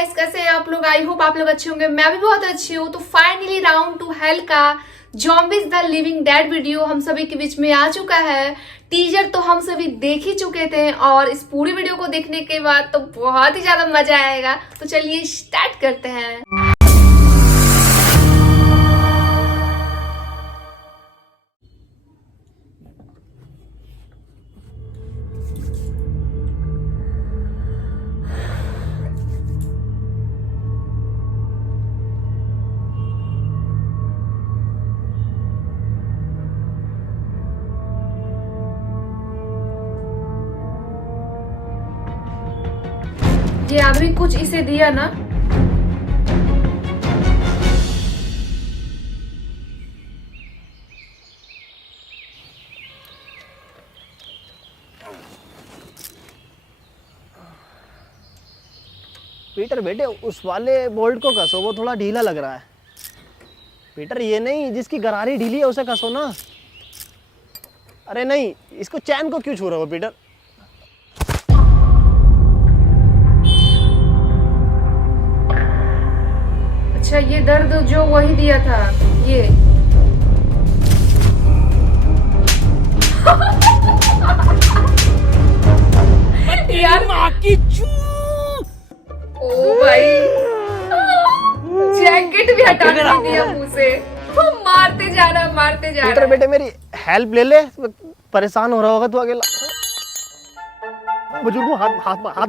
Guys, कैसे हैं आप लोग। आई होप आप लोग अच्छे होंगे। मैं भी बहुत अच्छी हूँ। तो फाइनली राउंड 2 हेल का zombies the living dead video हम सभी के बीच में आ चुका है। टीजर तो हम सभी देख ही चुके थे और इस पूरी वीडियो को देखने के बाद तो बहुत ही ज्यादा मजा आएगा। तो चलिए स्टार्ट करते हैं। ये आदमी कुछ इसे दिया ना। पीटर बेटे उस वाले बोल्ट को कसो, वो थोड़ा ढीला लग रहा है। पीटर ये नहीं, जिसकी गरारी ढीली है उसे कसो ना। अरे नहीं, इसको चैन को क्यों छू रहे हो पीटर? अच्छा, ये दर्द जो वही दिया था ये। यार ओ भाई, जैकेट भी हटा के दिया मुंह से। वो मारते जा रहा पीटर बेटे मेरी हेल्प ले ले, परेशान हो रहा होगा तू अकेला। बुजुर्ग हाथ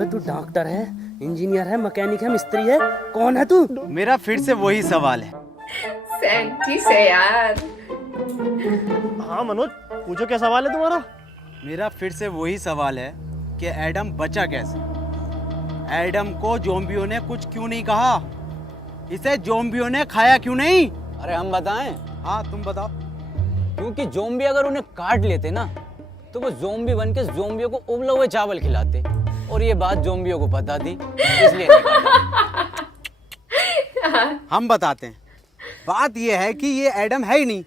तू डॉक्टर है, इंजीनियर है, मैकेनिक है, मिस्त्री है, कौन है तू? मेरा फिर से वही सवाल है। सेंटी से यार। हाँ मनोज, पूछो क्या सवाल है तुम्हारा? मेरा फिर से वही सवाल है कि एडम बचा कैसे। एडम को ज़ॉम्बियों ने कुछ क्यों नहीं कहा? इसे ज़ॉम्बियों ने खाया क्यों नहीं? अरे हम बताएं? हाँ तुम बताओ। क्योंकि ज़ॉम्बी अगर उन्हें काट लेते ना तो वो ज़ॉम्बी बन के ज़ॉम्बियों को उबले हुए चावल खिलाते, और ये बात ज़ॉम्बियों को पता थी, इसलिए नहीं काटा। हम बताते हैं। बात ये है कि ये एडम है ही नहीं।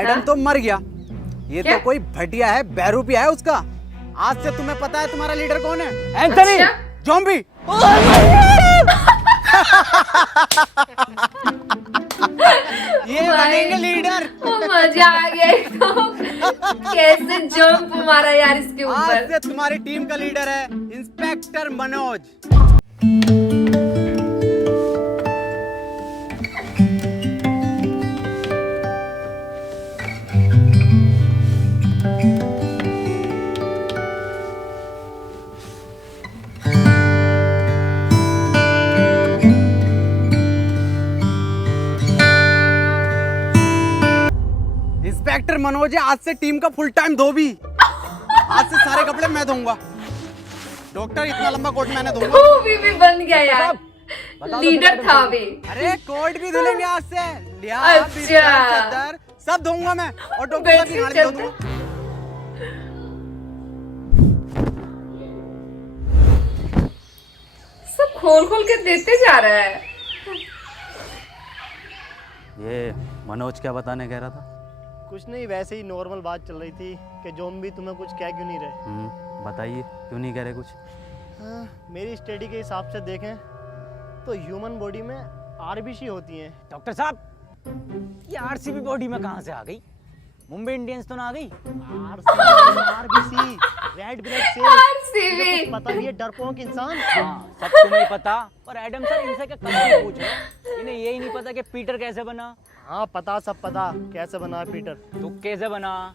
एडम तो मर गया। ये क्या? तो कोई भटिया है, बहरूपिया है उसका। आज से तुम्हें पता है तुम्हारा लीडर कौन है? एंथनी! अच्छा? ज़ॉम्बी। ये बनेंगे लीडर। मजा आ गया एकदम। कैसे जंप मारा यार इसके आज ऊपर। से तुम्हारी टीम का लीडर है इंस्पेक्टर मनोज। इंस्पेक्टर मनोज है, आज से टीम का फुल टाइम धोबी। आज से सारे कपड़े मैं धोऊंगा। डॉक्टर इतना लंबा कोट मैंने धोऊंगा। वो भी बन गया यार। लीडर था भी। अरे कोट भी धुलेंगे आज से। लिहाज, अच्छा। बिस्तर, चादर सब धोऊंगा मैं, और डॉक्टर की गाड़ी धो दूंगा। सब खोल खोल के देते जा रहा है। ये मनोज क्या बताने कह रहा था? कुछ नहीं, वैसे ही नॉर्मल बात चल रही थी कि ज़ॉम्बी तुम्हें कुछ कह क्यों नहीं रहे। बताइए, क्यों नहीं कह रहे कुछ? हाँ, मेरी स्टडी के हिसाब से देखें तो ह्यूमन बॉडी में आरबीसी होती हैं। डॉक्टर साहब, ये आरसीबी बॉडी में कहाँ से आ गई? मुंबई इंडियंस तो ना आ गई? RBC, red blood RCB. Cells. पता नहीं है डरपोक इंसान। हाँ, सब तुम्हें पता। और एडम सर इनसे क्या कभी पूछ रहे? इन्हें यही नहीं पता कि पीटर कैसे बना? हाँ पता, सब पता कैसे बना है पीटर। तू कैसे बना?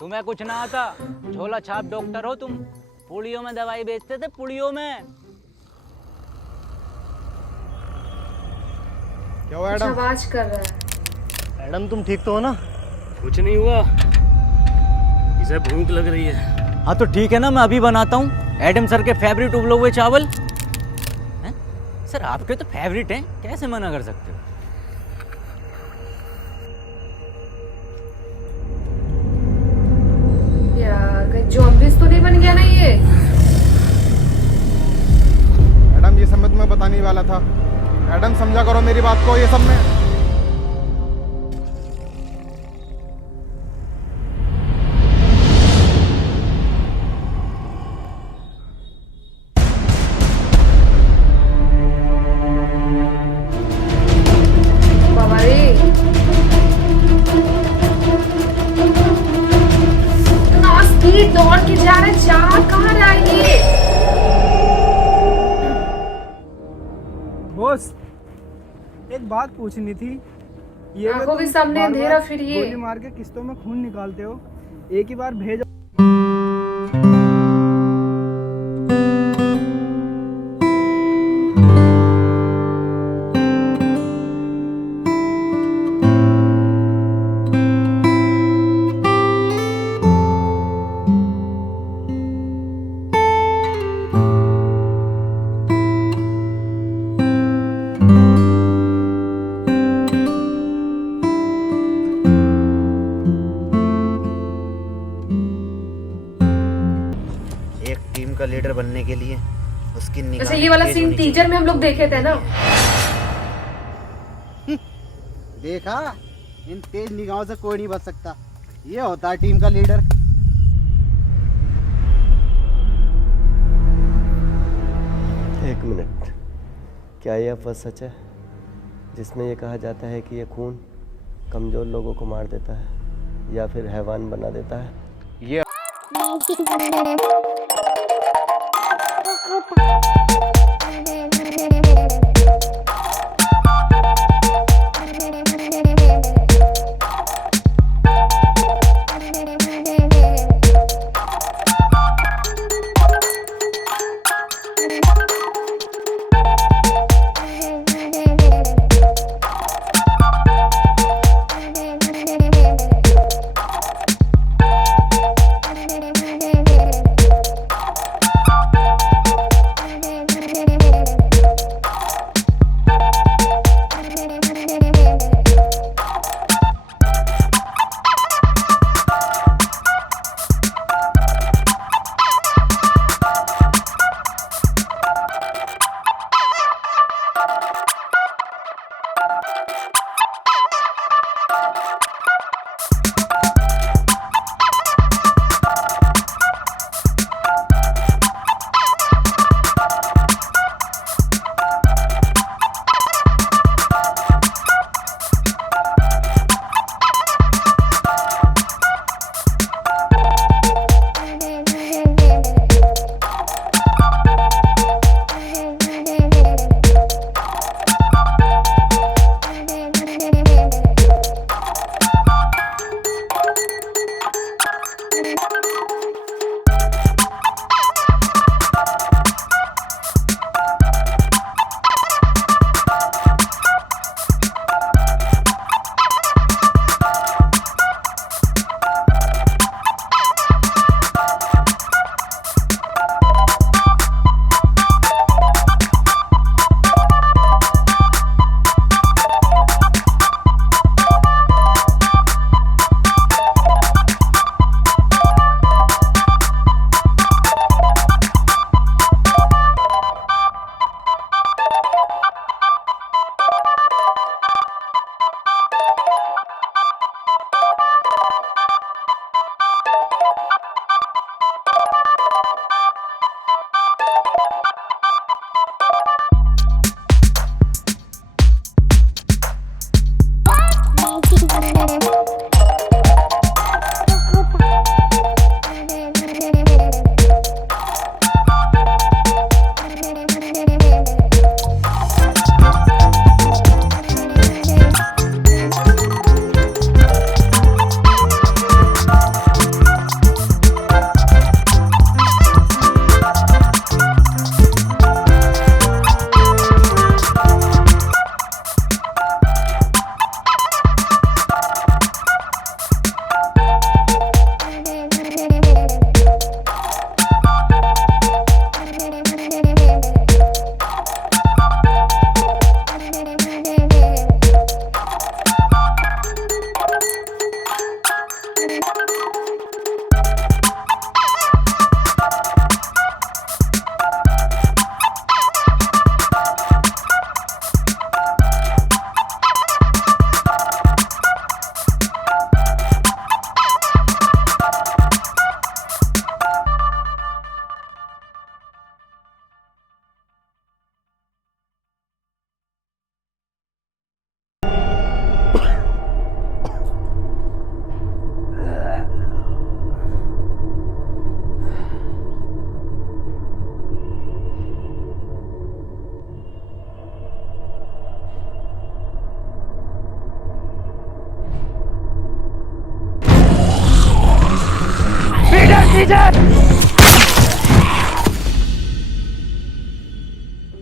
तुम्हें कुछ ना आता? झोला छाप डॉक्टर हो तुम। पुड़ियों में दवाई बेचते थे, पुड़ियों में। क्या हुआ कुछ एडम? आवाज कर रहा है। एडम तुम ठीक तो हो ना? कुछ नहीं हुआ, इसे भूख लग रही है। हाँ तो ठीक है ना, मैं अभी बनाता हूँ एडम सर के फेवरेट उबले हुए चावल। हैं? सर आपके तो फेवरेट हैं, कैसे मना कर सकते हो? यार कहीं ज़ॉम्बीज तो नहीं बन गया ना ये। एडम ये सब मैं तुम्हें बताने ही वाला था। एडम समझा करो मेरी बात को, ये सब में बॉस, एक बात पूछनी थी। ये जो आंखों के तुम सामने बार-बार अंधेरा, फिर ये। गोली मार के किस्तों में खून निकालते हो, एक ही बार भेज। एक टीम का लीडर बनने के लिए उसकी वैसे निगाहें ये वाला तेज सीन होनी टीजर में हम लोग देखे थे ना। देखा, इन तेज निगाहों से कोई नहीं बच सकता। ये होता है टीम का लीडर। एक मिनट, क्या यह अफवाह सच है जिसमें यह कहा जाता है कि यह खून कमज़ोर लोगों को मार देता है या फिर हैवान बना देता है? ये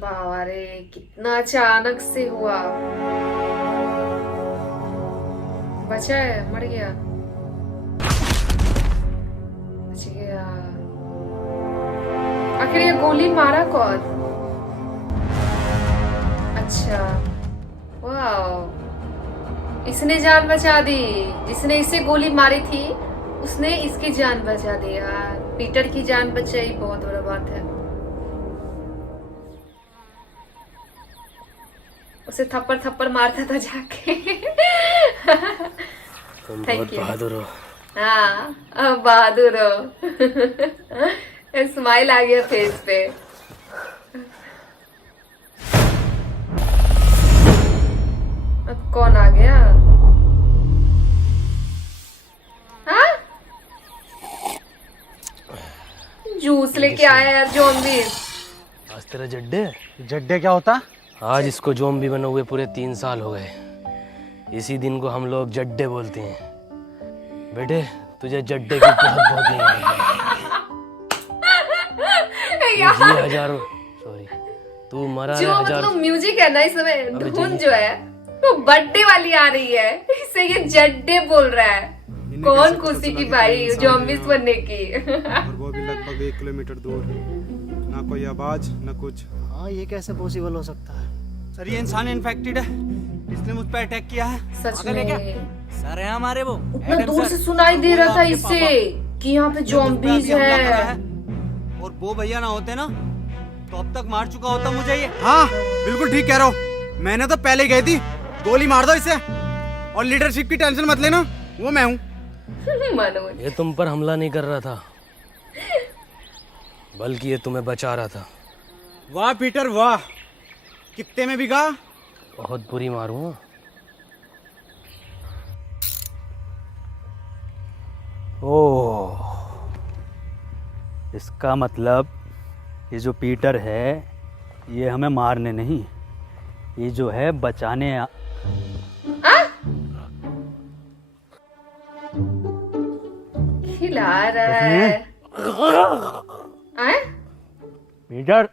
बाबा रे, कितना अचानक से हुआ। बचा है, मर गया, बच गया। आखिर ये गोली मारा कौन? अच्छा, वाह, इसने जान बचा दी। जिसने इसे गोली मारी थी उसने इसकी जान बचा दी। यार, पीटर की जान बचाई, बहुत बड़ा बात है। उसे थप्पड़ थप्पड़ मारता था जाके। तुम Thank बहुत you. बहादुर हो। हाँ, अब बहादुर हो। स्माइल आ गया फेस पे। अब कौन आ गया? हाँ? जूस लेके आया यार ज़ॉम्बीज़। आज तेरा जड्डे। जड्डे क्या होता? आज इसको ज़ॉम्बी बने हुए पूरे 3 साल हो गए। इसी दिन को हम लोग जड्डे बोलते हैं। बेटे, तुझे जड्डे की बहुत नहीं यार, हजारों सॉरी, तू मरा जो है हजार। मतलब म्यूजिक है ना इसमें, अबे धुन जी। जो है वो बर्थडे वाली आ रही है, इससे ये जड्डे बोल रहा है। कौन खुशी की भाई ज़ॉम्बीज़ बनने की। और वो भी लगभग 1 किलोमीटर दूर, ना कोई आवाज ना कुछ। हाँ, ये कैसे पॉसिबल हो सकता है? सर ये इंसान इन्फेक्टेड है, इसने मुझ पर अटैक किया है। सच पागल है क्या? में सर है हमारे वो उतना एडम दूर सर। से सुनाई दे रहा था आपके इससे पापा। कि यहाँ पे मुझ पे अभी ज़ॉम्बीज़ हमला करा है। है। और वो भैया ना होते ना तो अब तक मार चुका होता मुझे ये। हाँ बिल्कुल ठीक कह रहा हूँ, मैंने तो पहले ही गई थी। गोली मार दो इसे, और लीडरशिप की टेंशन मत लेना, वो मैं हूँ। मनोज, ये तुम पर हमला नहीं कर रहा था, बल्कि ये तुम्हें बचा रहा था। वाह पीटर वाह, कितने में बिका? बहुत बुरी मारूं। ओह, इसका मतलब ये जो पीटर है ये हमें मारने नहीं, ये जो है बचाने खिला रहा है। आए? पीटर।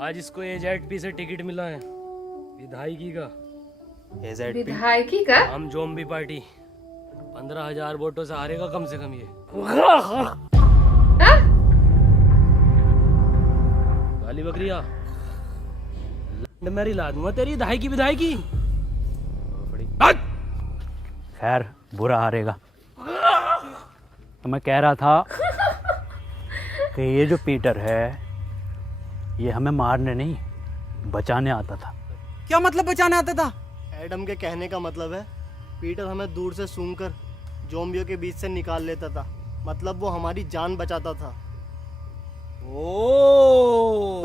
आज इसको एजेडपी से टिकट मिला है, विधायकी का। विधायकी का? हम ज़ॉम्बी पार्टी 15,000 वोटों से हारेगा कम से कम ये। हाँ? काली बकरिया, मेरी ला दूंगा तेरी विधायकी विधायकी। खैर बुरा हारेगा। तो मैं कह रहा था कि ये जो पीटर है ये हमें मारने नहीं बचाने आता था। क्या मतलब बचाने आता था? एडम के कहने का मतलब है पीटर हमें दूर से सूंघकर ज़ॉम्बियों के बीच से निकाल लेता था, मतलब वो हमारी जान बचाता था। ओ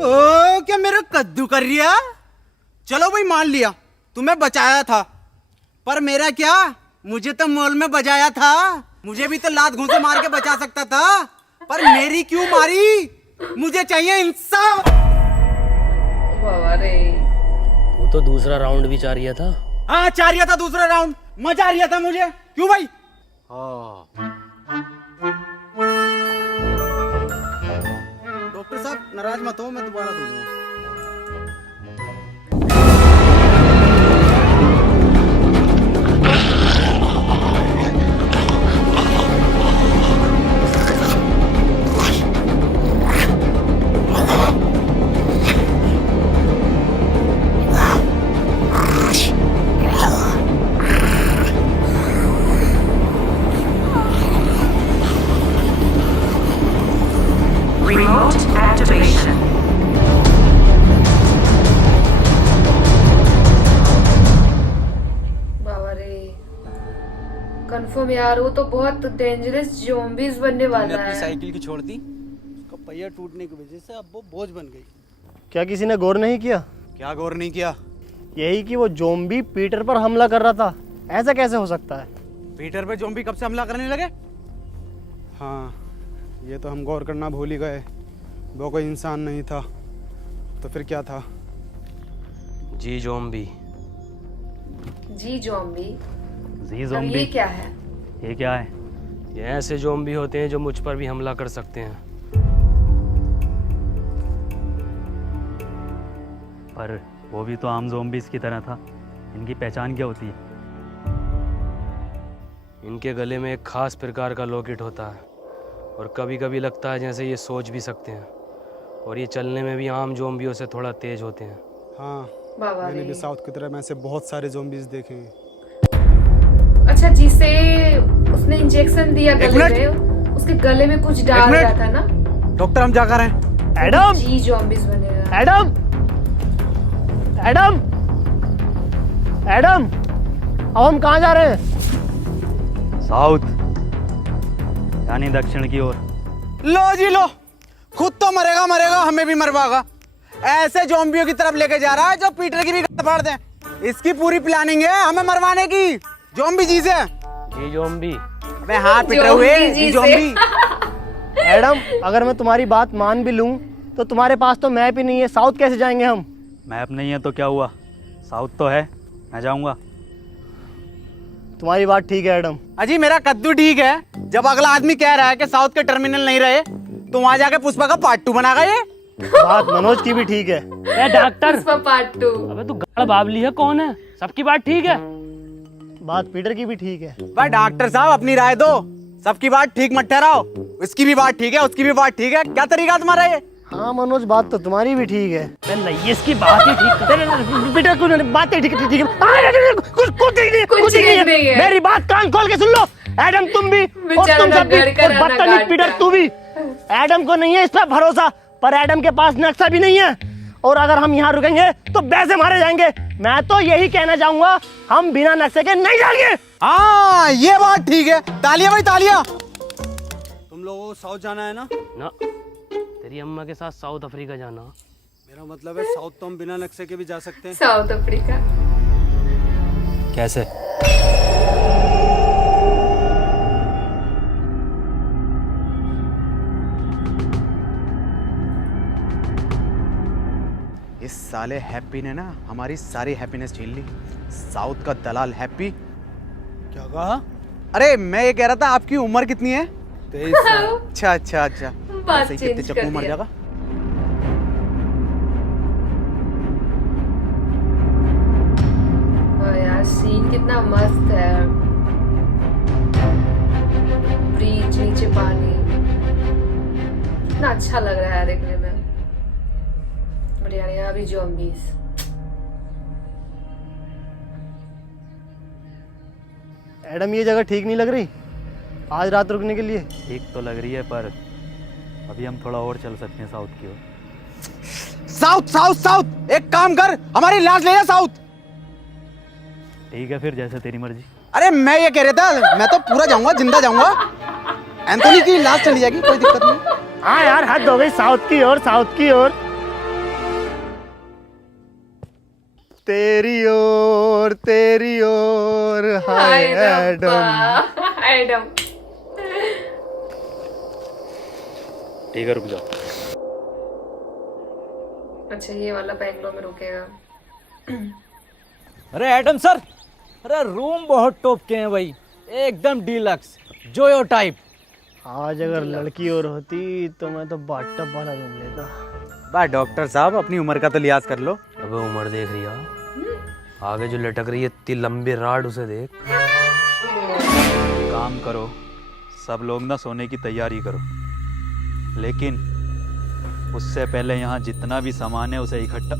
क्या मेरा कद्दू कर रिया? चलो भाई मान लिया तुम्हें बचाया था, पर मेरा क्या, मुझे तो मॉल में बजाया था। मुझे भी तो लात घूंसे मार के बचा सकता था, पर मेरी क्यों मारी? मुझे चाहिए इंसाफ। बाबा रे, वो तो दूसरा राउंड भी चाह रहा था। हाँ चाह रहा था दूसरा राउंड, मजा आ रहा था मुझे। क्यों भाई? डॉक्टर साहब नाराज मत हो, मैं दोबारा दे दूंगा। Remote activation. बाबा रे, कंफर्म यार, वो तो बहुत डेंजरस ज़ॉम्बीज़ बनने हमने वाला अपनी है। साइकिल की छोड़ दी, उसका पहिया टूटने की वजह से अब वो बोझ बन गई। क्या किसी ने गौर नहीं किया? क्या गौर नहीं किया? यही कि वो ज़ॉम्बी पीटर पर हमला कर रहा था। ऐसा कैसे हो सकता है? पीटर पे ज़ॉम्बी कब से हमला करने लगे? हाँ, ये तो हम गौर करना भूल ही गए। वो कोई इंसान नहीं था, तो फिर क्या था? जी ज़ॉम्बी। जी ज़ॉम्बी। जी अब ज़ॉम्बी। ये क्या है? ये क्या है? ये ऐसे ज़ॉम्बी होते हैं जो मुझ पर भी हमला कर सकते हैं। पर वो भी तो आम ज़ॉम्बीज़ की तरह था। इनकी पहचान क्या होती है? इनके गले में एक खास प्रकार का लॉकेट होता है और कभी कभी लगता है जैसे ये सोच भी सकते हैं, और ये चलने में भी आम ज़ॉम्बियों से थोड़ा तेज होते हैं। हाँ, बाबा मैंने रे। भी साउथ की तरह में ऐसे बहुत सारे ज़ॉम्बीज़ देखे हैं। अच्छा, जिसे उसने इंजेक्शन दिया गले में, उसके गले में कुछ डाल दिया था ना। डॉक्टर हम जाकर हैं। एडम, जी ज़ॉम्बीज़ बनेगा। एडम, एडम, एडम, अब हम कहाँ जा रहे हैं? साउथ, यानी दक्षिण की ओर। लो जी लो, खुद तो मरेगा मरेगा, हमें भी मरवाएगा। ऐसे ज़ॉम्बियों की तरफ लेके जा रहा है जो पीटर की भी गला फाड़ दें। इसकी पूरी प्लानिंग है हमें मरवाने की। ज़ॉम्बी जी से। जी ज़ॉम्बी? अबे हाँ पीटर हुए जी ज़ॉम्बी। एडम, अगर मैं तुम्हारी बात मान भी लूं तो तुम्हारे पास तो मैप ही नहीं है, साउथ कैसे जाएंगे हम? मैप नहीं है तो क्या हुआ, साउथ तो है, मैं जाऊंगा। तुम्हारी बात ठीक है एडम। अजी मेरा कद्दू ठीक है। जब अगला आदमी कह रहा है कि साउथ के टर्मिनल नहीं रहे तो वहां जाके पुष्पा का पार्ट 2 बनागा ये। बात मनोज की भी ठीक है। ए डॉक्टर, पुष्पा पार्ट 2। अबे तू गाड़ बाबली है, कौन है? सबकी बात ठीक है। बात पीटर की भी ठीक है। भाई डॉक्टर साहब अपनी राय दो, सबकी बात ठीक मत ठहराओ। इसकी भी बात ठीक है, उसकी भी बात ठीक है, क्या तरीका तुम्हारा ये? हाँ मनोज, बात तो तुम्हारी भी ठीक है। नहीं, इसकी बात ही ठीक है। पीटर को बात ठीक है, ठीक है। कुछ ठीक नहीं, कुछ ठीक नहीं है। मेरी बात कान खोल के सुन लो। एडम तुम भी, और बेचारा तुम सब भी, डर कर और आना बदतमीज गाड़ पीटर का। तू भी। एडम को नहीं है इस पर भरोसा, पर एडम के पास नक्शा भी नहीं है, और अगर हम यहाँ रुकेंगे तो वैसे मारे जाएंगे। मैं तो यही कहना चाहूंगा, हम बिना नक्शे के नहीं जाएंगे। हाँ ये बात ठीक है। तालियां भाई तालियां। तुम लोगों को साउथ जाना है ना? ना, तेरी अम्मा के साथ साउथ अफ्रीका जाना। मेरा मतलब है साउथ तो हम बिना नक्शे के भी जा सकते हैं। South Africa. कैसे? इस साले हैप्पी ने ना हमारी सारी हैप्पीनेस छीन ली। साउथ का दलाल हैप्पी। क्या कहा? अरे मैं ये कह रहा था आपकी उम्र कितनी है? 23 साल। अच्छा अच्छा अच्छा। बात ऐसे ही कितने चेंज चक्कू कर मर दिया। जाएगा। वाह यार, सीन कितना मस्त है। ब्रिज, नीचे पानी, कितना अच्छा लग रहा है देखने में। बढ़िया। यहाँ भी ज़ॉम्बीज़। एडम, ये जगह ठीक नहीं लग रही आज रात रुकने के लिए। ठीक तो लग रही है, पर अभी हम थोड़ा और चल सकते हैं साउथ की ओर। साउथ साउथ साउथ, एक काम कर हमारी लाश ले जा साउथ। ठीक है फिर, जैसे तेरी मर्जी। अरे मैं ये कह रहा था, मैं तो पूरा जाऊंगा, जिंदा जाऊंगा। एंथोनी की लाश चली जाएगी, कोई दिक्कत नहीं। हाँ यार, हद हो गई साउथ की ओर, साउथ की ओर। तेरी ओर हाय एडम। एडम। ठीक है, रुक जाओ। अच्छा, ये वाला बैंगलोर में रुकेगा। अरे एडम सर, अरे रूम बहुत टॉप के हैं भाई, एकदम डीलक्स जोयो टाइप। आज अगर लड़की और होती तो मैं तो बाथटब वाला रूम लेता। बा डॉक्टर साहब अपनी उम्र का तो लिहाज कर लो। अबे उम्र देख रही है, आगे जो लटक रही है इतनी लंबी राड, उसे देख। काम करो, सब लोग ना सोने की तैयारी करो, लेकिन उससे पहले यहाँ जितना भी सामान है उसे इकट्ठा।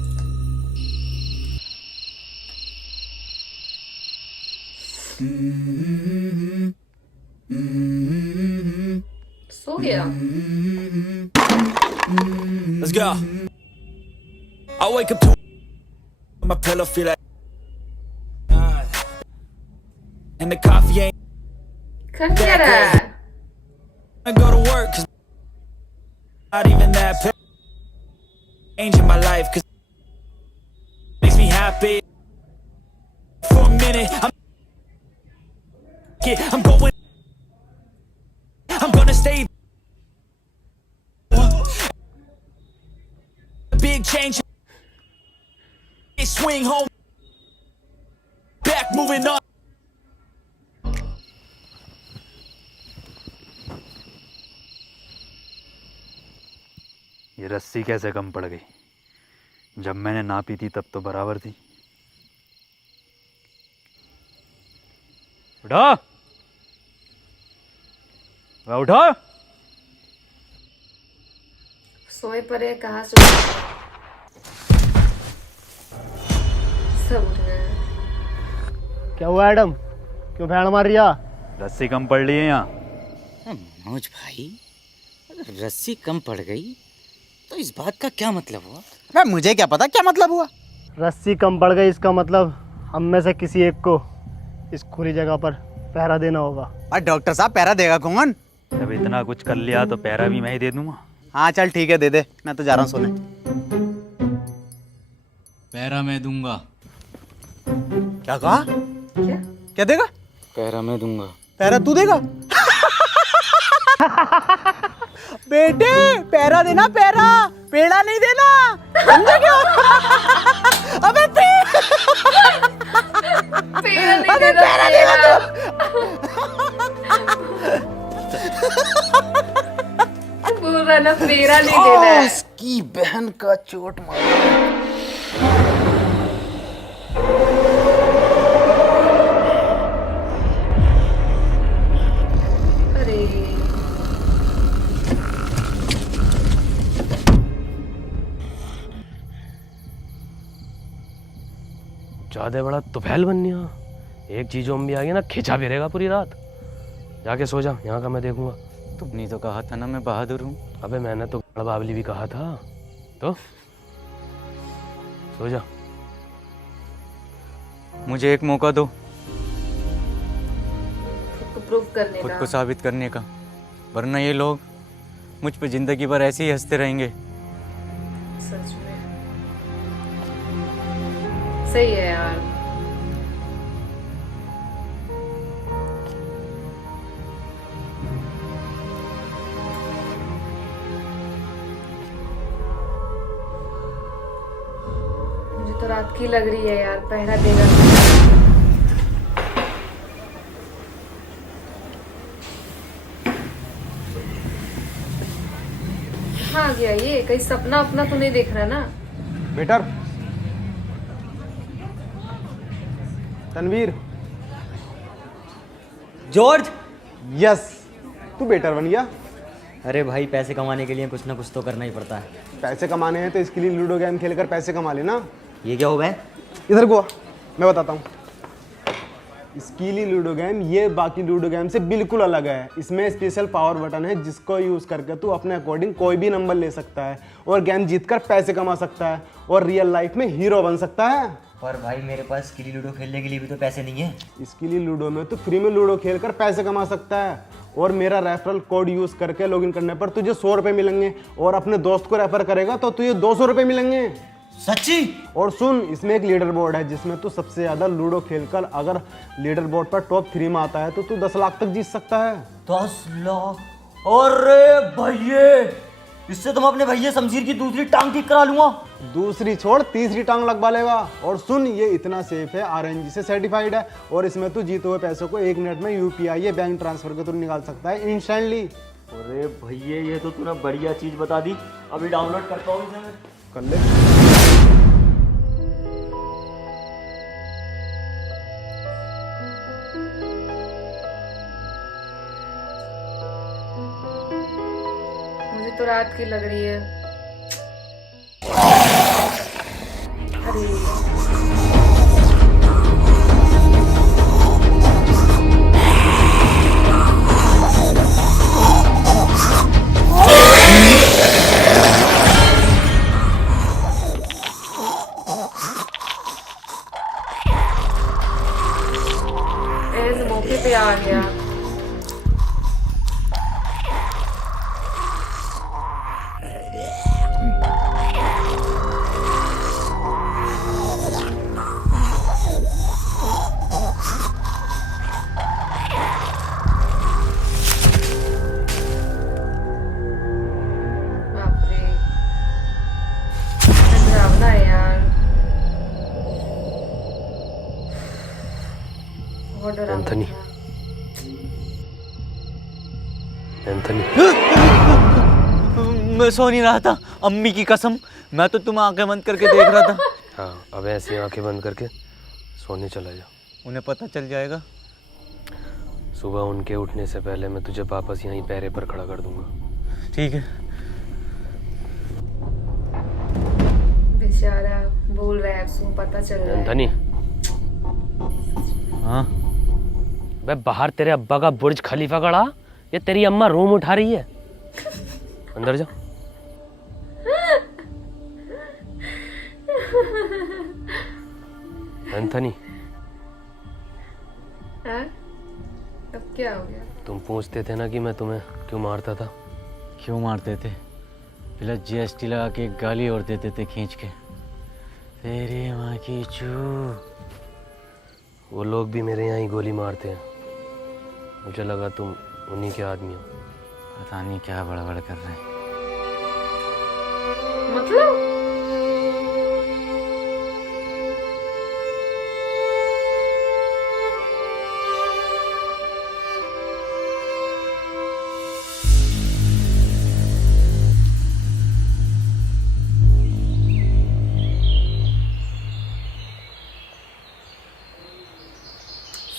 सो गया। Let's go. I wake up to my pillow, feel like and the coffee ain't कर क्या रहा है? I go to work 'cause not even that changing my life 'cause makes me happy for a minute. I'm going, I'm gonna stay. Big change. Swing home. Back moving on. रस्सी कैसे कम पड़ गई? जब मैंने नापी थी तब तो बराबर थी। उठो, उठो। सोए पड़े कहाँ सो सब उठ गए। क्या हुआ एडम, क्यों भैंड मार रिया? रस्सी कम पड़ रही है यहाँ। मनोज भाई, अगर रस्सी कम पड़ गई तो इस बात का क्या मतलब हुआ? अबे मुझे क्या पता क्या मतलब हुआ। रस्सी कम पड़ गई इसका मतलब हम में से किसी एक को इस खुली जगह पर पहरा देना होगा। और डॉक्टर साहब पहरा देगा कौन? जब इतना कुछ कर लिया तो पैरा भी मैं ही दे दूंगा। हाँ चल ठीक है, दे दे, मैं तो जा रहा हूँ सोने। पैरा मैं दूंगा। क्या कहा? क्या देगा? पैरा मैं दूंगा। पैरा तू देगा? बेटे पैरा देना, पैरा, पेड़ा नहीं देना, समझे क्या? अबे पैरा नहीं देना, पैरा देगा तू। बोल रहा ना पैरा नहीं देना है। उसकी बहन का चोट मारा। अरे ज्यादा बड़ा तुफैल बन गया। एक चीज ज़ॉम्बी आ गई ना, खिंचा फिरेगा पूरी रात। जाके सो जा, यहाँ का मैं देखूंगा। तुमने तो कहा था ना मैं बहादुर हूँ। अबे मैंने तो बाबली भी कहा था। तो सो जा। मुझे एक मौका दो खुद को प्रूव करने खुद का। को साबित करने का, वरना ये लोग मुझ पे जिंदगी भर ऐसे ही हंसते रहेंगे। सच में सही है यार। मुझे तो रात की लग रही है यार, पहरा देगा। कहाँ आ गया ये? कहीं सपना अपना तो नहीं देख रहा ना? Better, Tanveer, George. यस, तू बेटर बन गया। अरे भाई, पैसे कमाने के लिए कुछ ना कुछ तो करना ही पड़ता है। पैसे कमाने हैं तो इसके लिए लूडो गेम खेलकर पैसे कमा लेना। ये क्या हुआ है? इधर को आ, मैं बताता हूँ। स्कीली लूडो गेम ये बाकी लूडो गेम से बिल्कुल अलग है। इसमें स्पेशल पावर बटन है जिसको यूज़ करके तू अपने अकॉर्डिंग कोई भी नंबर ले सकता है और गेम जीतकर पैसे कमा सकता है और रियल लाइफ में हीरो बन सकता है। पर भाई मेरे पास स्कीली लूडो खेलने के लिए भी तो पैसे नहीं है। स्कीली लूडो में तो फ्री में लूडो खेलकर पैसे कमा सकता है और मेरा रेफरल कोड यूज़ करके लॉगिन करने पर तुझे 100 रुपये मिलेंगे और अपने दोस्त को रेफर करेगा तो तुझे 200 रुपये मिलेंगे। सच्ची? और सुन, इसमें एक लीडर बोर्ड है जिसमें तू सबसे ज्यादा लूडो खेलकर अगर लीडर बोर्ड पर टॉप 3 में आता है तो तू 10 लाख तक जीत सकता है। 10 लाख? अरे भैये, इससे तुम अपने भैया शमशीर की दूसरी टांग ठीक करा लूंगा। दूसरी छोड़, तीसरी टांग लगवा लेगा। और सुन, ये इतना सेफ है, RNG से सर्टिफाइड है और इसमें तू जीते हुए पैसों को 1 मिनट में UPI या बैंक ट्रांसफर के थ्रू निकाल सकता है इंस्टेंटली। अरे भैया, ये तो तूने बढ़िया चीज बता दी। अभी डाउनलोड करता हूँ इसे। कर ले। मुझे तो रात की लग रही है। अरे ऐसे मौके पे आ गया। बाप रे, डरावना है यार, बहुत डरावना एंथनी। था। एंथनी, मैं सो नहीं रहा था, अम्मी की कसम, मैं तो तुम आंखें बंद करके देख रहा था। हाँ, अब ऐसे आंखें बंद करके सोने चला जा। उन्हें पता चल जाएगा। सुबह उनके उठने से पहले मैं तुझे वापस यहीं पैरे पर खड़ा कर दूंगा। ठीक है। बेचारा बोल रहा है, उसको पता चल रहा है। धनी, हाँ बे बाहर तेरे अब्बा का बुर्ज खलीफा खड़ा, ये तेरी अम्मा रूम उठा रही है। अंदर जा। एंथनी, हाँ? अब क्या हो गया? तुम पूछते थे ना कि मैं तुम्हें क्यों मारता था। क्यों मारते थे? पहले जीएसटी लगा के एक गाली और देते थे खींच के, तेरी माँ की चू। वो लोग भी मेरे यहाँ ही गोली मारते हैं। मुझे लगा तुम उन्हीं के आदमी हो। पता नहीं क्या बड़बड़ कर रहे हैं। मतलब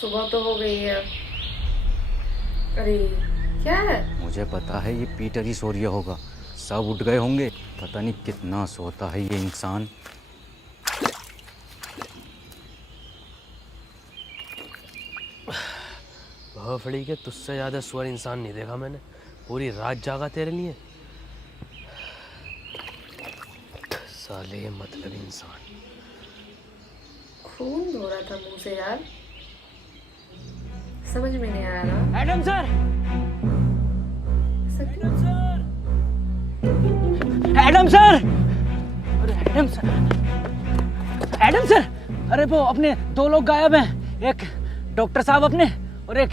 सुबह तो हो गई है। अरे क्या है? मुझे पता है ये पीटर ही सो रहा होगा, सब उठ गए होंगे। पता नहीं कितना सोता है ये इंसान। भोफड़ी के तुझसे ज्यादा सुअर इंसान नहीं देखा मैंने। पूरी रात जागा तेरे लिए। साले मतलब इंसान। खून धो रहा था मुंह से यार, समझ में नहीं आया ना। एडम सर, ऐसा क्यों? एडम सर, अरे एडम सर, एडम सर, अरे वो अपने दो लोग गायब हैं। एक डॉक्टर साहब अपने, और एक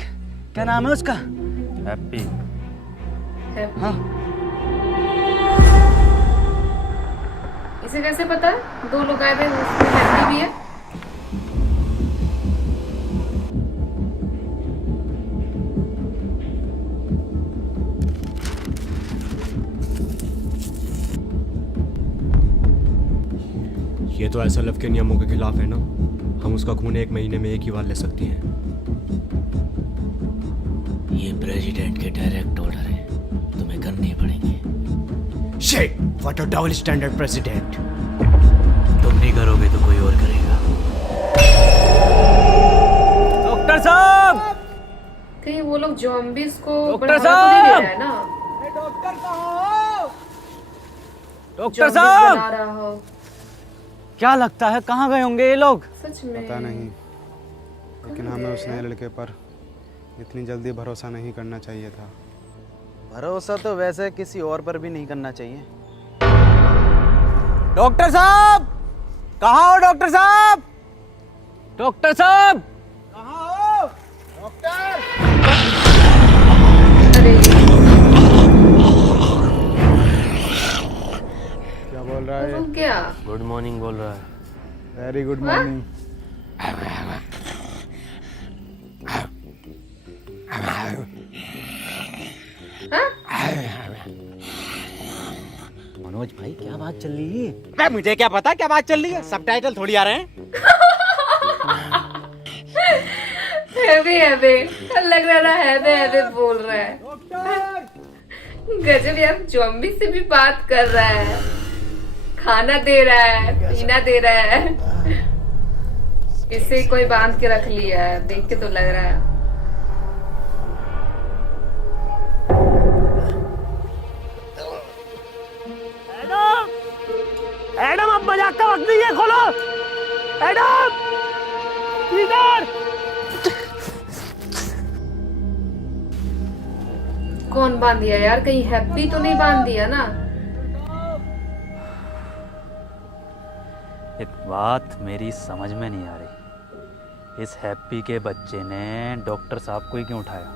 क्या नाम है उसका? हैप्पी। हाँ, इसे कैसे पता है? दो लोग गायब हैं, उसमें हैप्पी भी है। ये तो SLF के नियमों के खिलाफ है ना। हम उसका खून 1 महीने में एक ही बार ले सकते हैं। ये प्रेसिडेंट के डायरेक्ट ऑर्डर है, तुम्हें करने ही पड़ेंगे। Shit, what a double standard president. तुम नहीं करोगे तो कोई और करेगा। डॉक्टर साहब, कहीं वो लोग ज़ॉम्बीज़ को डॉक्टर बढ़ावा तो नहीं दे साहब! रहा है ना? डॉक्टर साहब, डॉक्टर ज़ॉम्बीज़ साहब, बना रहा हो। क्या लगता है कहाँ गए होंगे ये लोग? सच में पता नहीं, लेकिन हमें उस नए लड़के पर इतनी जल्दी भरोसा नहीं करना चाहिए था। भरोसा तो वैसे किसी और पर भी नहीं करना चाहिए। डॉक्टर साहब, कहाँ हो डॉक्टर साहब? डॉक्टर साहब, कहाँ हो? डॉक्टर! क्या बोल रहा है? क्या? गुड मॉर्निंग बोल रहा है। Very good morning. मनोज भाई, क्या बात चल रही है? अबे मुझे क्या पता क्या बात चल रही है, सबटाइटल थोड़ी आ रहे हैं। हैबे लग रहा ना, हैबे बोल रहा है। गजब यार, ज़ॉम्बी से भी बात कर रहा है, खाना दे रहा है, पीना दे रहा है। इसे कोई बांध के रख लिया है, देख के तो लग रहा है। एडम, अब मजाक का वक्त नहीं है, खोलो। एडम, इधर। कौन बांध दिया यार? कहीं हैप्पी तो नहीं बांध दिया ना? एक बात मेरी समझ में नहीं आ रही, इस हैप्पी के बच्चे ने डॉक्टर साहब को ही क्यों उठाया?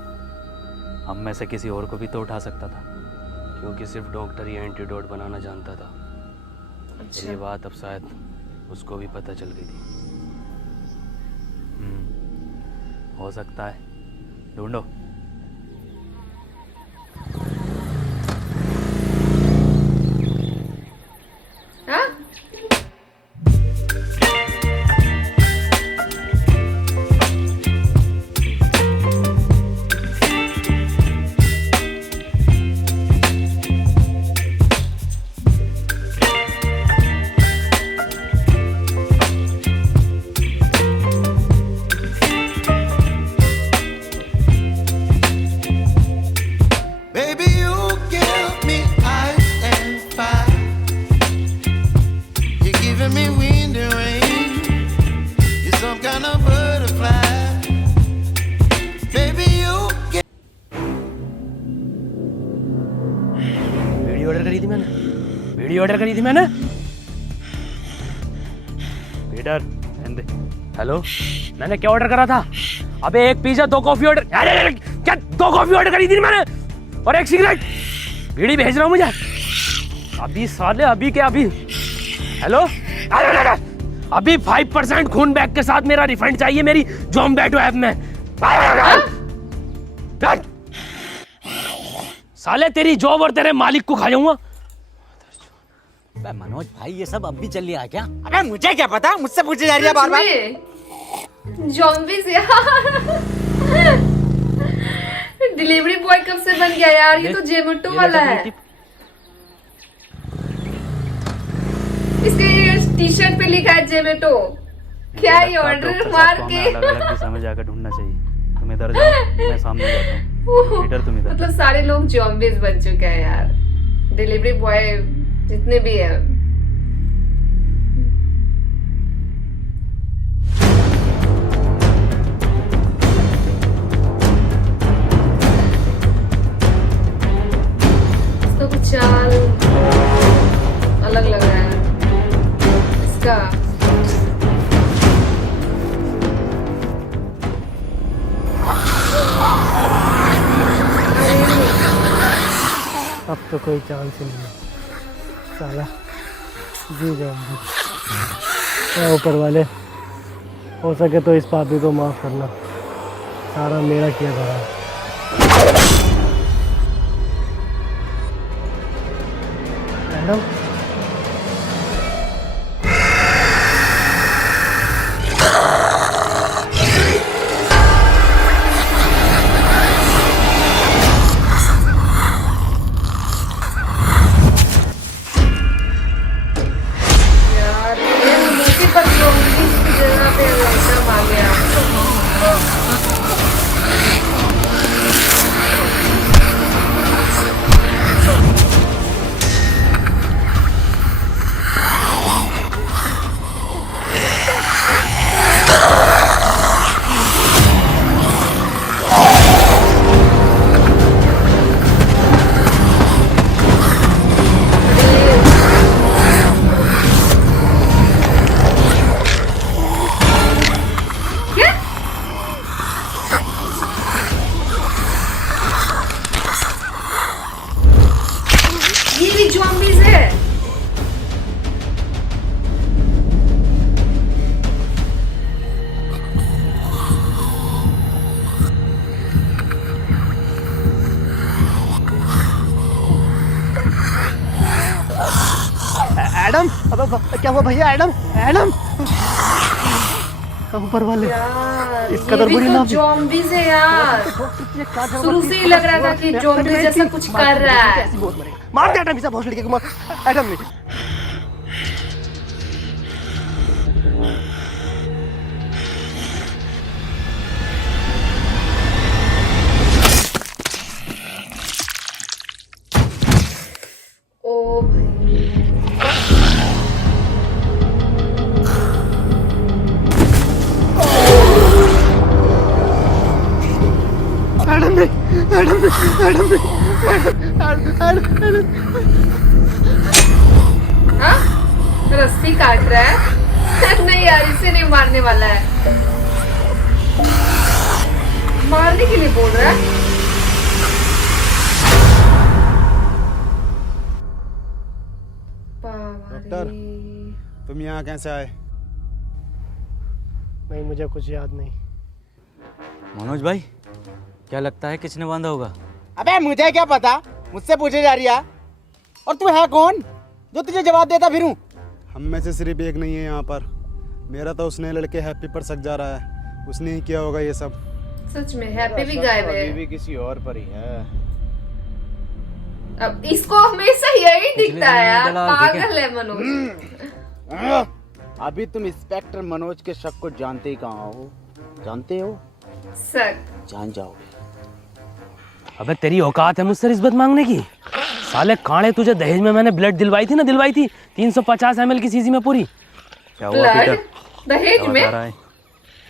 हम में से किसी और को भी तो उठा सकता था। क्योंकि सिर्फ डॉक्टर ही एंटीडोट बनाना जानता था। अच्छा। ये बात अब शायद उसको भी पता चल गई थी। हो सकता है, ढूंढो। in the rain. You're some kind of butterfly. Baby, you get. Video order करी थी मैंने, वीडियो ऑर्डर करी थी मैंने। पीटर, हेलो, मैंने क्या ऑर्डर करा था? अबे एक पिज्जा, 2 कॉफी ऑर्डर, क्या 2 कॉफी ऑर्डर करी थी मैंने और 1 सिगरेट। बीड़ी भेज रहा हूँ मुझे अभी साले, अभी क्या अभी? हेलो, अभी 5% खून बैग के साथ मेरा रिफंड चाहिए मेरी ज़ोमैटो ऐप में। साले तेरी जॉब और तेरे मालिक को खा जाऊंगा। मनोज भाई ये सब अब भी चल रहा है क्या? अबे मुझे क्या पता, मुझसे पूछे जा रही है बार-बार। ज़ॉम्बीज़ यार, डिलीवरी बॉय कब से बन गया यार? ये तो ज़ोमैटो वाला है। इसके टी शर्ट पे लिखा है ज़ोमैटो। क्या ये ऑर्डर मार के अलग समय जाकर ढूंढना चाहिए। तुम इधर जाओ, मैं सामने जाता हूँ। पीटर तुम इधर। मतलब सारे लोग ज़ॉम्बीज़ बन चुके हैं यार, डिलीवरी बॉय जितने भी हैं। इसका कुछ चाल अलग लग रहा है इसका। अब तो कोई चांस ही नहीं है साला, जी जाऊंगी। ऊपर वाले, हो सके तो इस पापी को माफ करना, सारा मेरा किया धरा है। मैडम, एडम, अब क्या हुआ भैया? एडम, एडम, ऊपर वाले यार, इस कदर बुरी ना। ज़ॉम्बीज़ है यार, शुरू से ही लग रहा था कि ज़ॉम्बी जैसा कुछ कर रहा है। मार दे एडम, इसे बहुत लड़के को मार। एडम नहीं, ओ भाई, एडम नहीं, एडम नहीं, एडम नहीं, हाँ? रस्सी काट रहा है? नहीं यार, इसे नहीं मारने वाला है, मारने के लिए बोल रहा है। डॉक्टर, तुम यहाँ कैसे आए? नहीं, मुझे कुछ याद नहीं। मनोज भाई क्या लगता है किसने बांधा होगा? अबे मुझे क्या पता, मुझसे पूछे जा रही है। और तू है कौन जो तुझे जवाब देता फिरूं? हम में से सिर्फ एक नहीं है यहाँ पर। मेरा तो उसने लड़के हैप्पी पर शक जा रहा है, उसने ही किया होगा ये सब। सच में हैप्पी भी गायब है। अभी भी किसी और पर ही है। अब इसको हमेशा यही दिखता है यार, पागल है मनोज। अभी तुम इंस्पेक्टर मनोज के शक को जानते ही कहाँ हो? जानते हो? शक जान जाओगे। अबे तेरी औकात है मुझसे रिश्वत मांगने की? साले कांडे, तुझे दहेज में मैंने ब्लड दिलवाई थी ना, दिलवाई थी 350 ml की शीशी में पूरी। क्या हुआ पीटर? दहेज क्या में बता रहा है?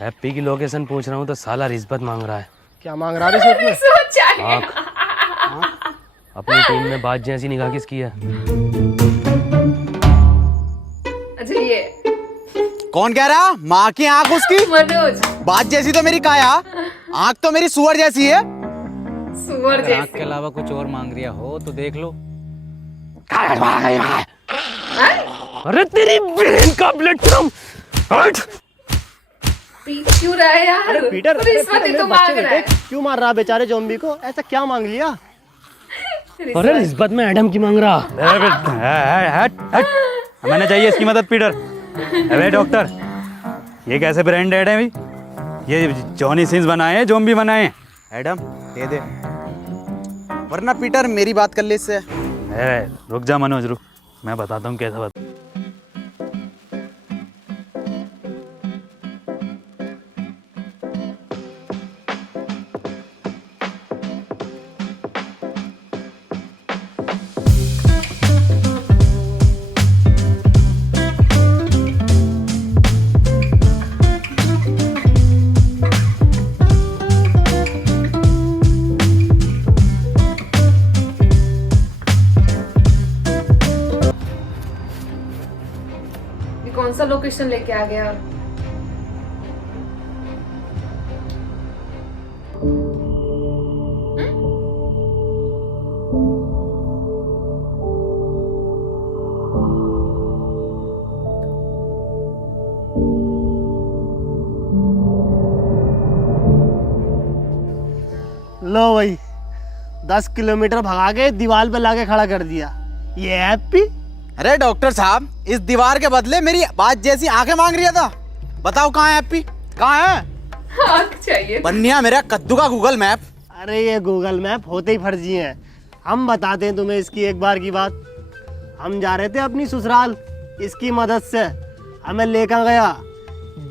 हैप्पी की लोकेशन पूछ रहा हूँ तो साला रिश्वत मांग रहा है। क्या मांग रहा है रिश्वत में? सोचा है। अपनी टीम में बात जैसी निगाह किसकी है? अच्छा ये कौन कह रहा? माँ की आंख उसकी, मनोज। बात जैसी तो मेरी काया, आंख तो मेरी सुअर जैसी है। सुअर अगर आँख जैसी। के अलावा कुछ और मांग रिया हो तो देख लो। अरे तेरी बहन का ब्लड फ्रॉम हट। पी क्यों रहा है यार? अरे पीटर, तो रिश्वत ही तो मांग रहा है। क्यों मार रहा है बेचारे ज़ॉम्बी को? ऐसा क्या मांग लिया? अरे रिश्वत में एडम की मांग रहा। हट हमें चाहिए इसकी मदद पीटर। अरे डॉक्टर, ये कैसे ब्रांड एड है भाई? ये जॉनी सिंस बनाए हैं, ज़ॉम्बी बनाए हैं। एडम दे दे, वरना पीटर मेरी बात कर ले इससे। रुक जा मनोज, रुक, मैं बताता हूँ कैसा बता। कौन सा लोकेशन लेके आ गया? लो भाई, 10 किलोमीटर भगा के दीवार पे लाके खड़ा कर दिया। ये हैप्पी? अरे डॉक्टर साहब, इस दीवार के बदले मेरी बात जैसी आंखें मांग रही था। बताओ कहाँ है हैप्पी, कहाँ है? आँख चाहिए। बन्निया मेरा कद्दू का गूगल मैप। अरे ये गूगल मैप होते ही फर्जी हैं। हम बताते हैं तुम्हें इसकी एक बार की बात। हम जा रहे थे अपनी ससुराल, इसकी मदद से हमें लेकर गया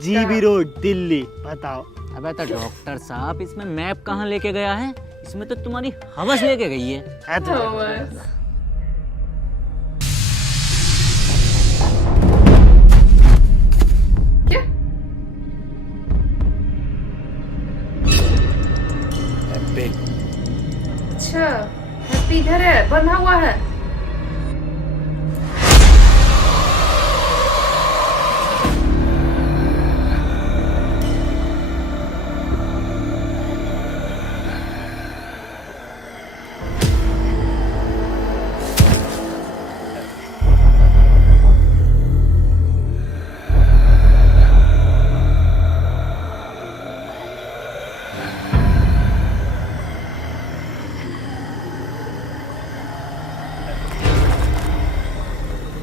जीबी रोड दिल्ली। बताओ। अबे तो डॉक्टर साहब, इसमें मैप कहाँ लेके गया है? इसमें तो तुम्हारी हवस लेके गई है। क्या? अच्छा, हैप्पी इधर है, बंधा हुआ है।